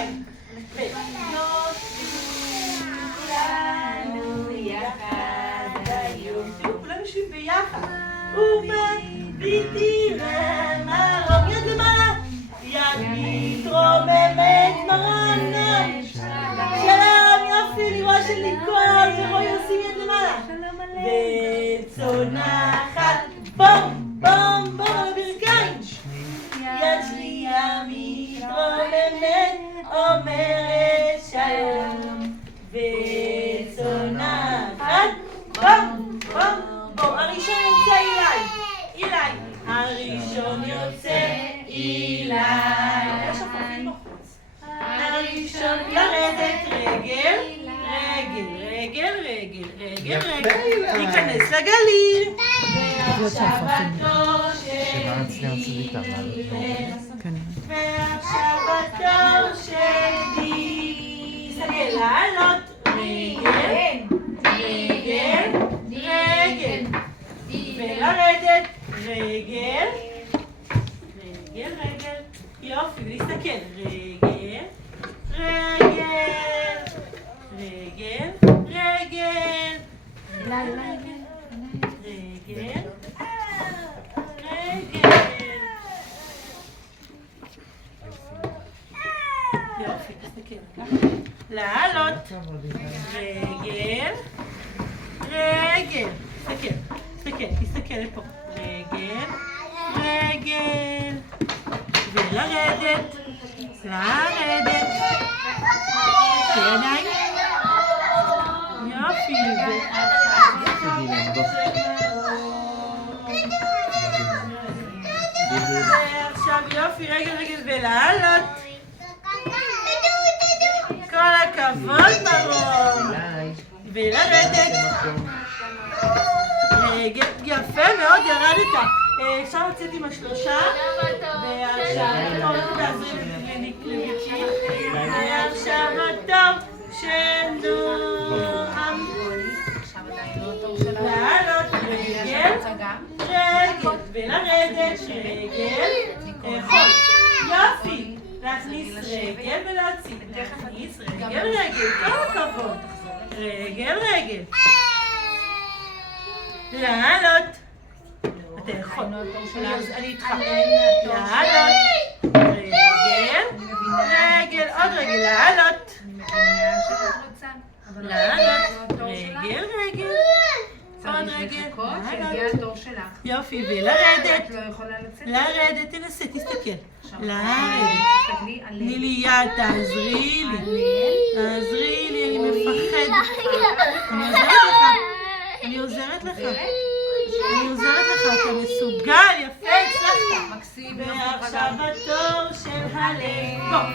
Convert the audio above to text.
ידיים. ונוס כולנו יחד היום. תראו, כולם יושבים ביחד. ומביטים למרום. יד למעלה. יד מתרוממת מרום. שלום, יופי, אני רואה של ניקול, ורואי עושים יד למעלה. וצונחת, בום, בום, בום על הברכיים. יד שנייה מתרוממת, אומרת שלום. וצונחת, בום, בום, בום. הראשון יוצא אילי, אילי. הראשון יוצא אילי. יש הפכים בחוץ. הראשון לרדת רגל, רגל, רגל, רגל, רגל, רגל. להיכנס לגליל. ועכשיו התור שלי. ועכשיו התור שלי. סגל לעלות. רגל, רגל, רגל. ולרדת. רגל, רגל, רגל. יופי, ולהסתכל. רגל, רגל, רגל, רגל, רגל, רגל, רגל. יופי, תסתכל. לעלות. רגל, רגל. תסתכל, תסתכל, תסתכל לפה. רגל, רגל. ולרדת. לרדת. ידיים. יופי. ועכשיו יופי, רגל רגל ולעלות. כל הכבוד מרום. ולרדת. רגל, יפה מאוד, ירדת. אפשר לצאת עם השלושה. ועכשיו אתה הולך לעזור לניקלביצ'י. ועכשיו התור של נועם. לעלות רגל, רגל, ולרדת רגל, חול. יופי. להכניס רגל ולהוציא. להכניס רגל, רגל. כל הכבוד. רגל, רגל. לעלות. אתה יכול. אני איתך. לעלות. רגל. רגל. עוד רגל. לעלות. לעלות. רגל. רגל. עוד רגל. יופי. ולרדת. לרדת. תנסה. תסתכל. לרדת. תני לי יד. תעזרי לי. תעזרי לי. אני מפחדת. אני עוזרת לך. אני עוזרת לך, אתה מסוגל, יפה, הצלחת. מקסים. ועכשיו התור של הלב. בוא.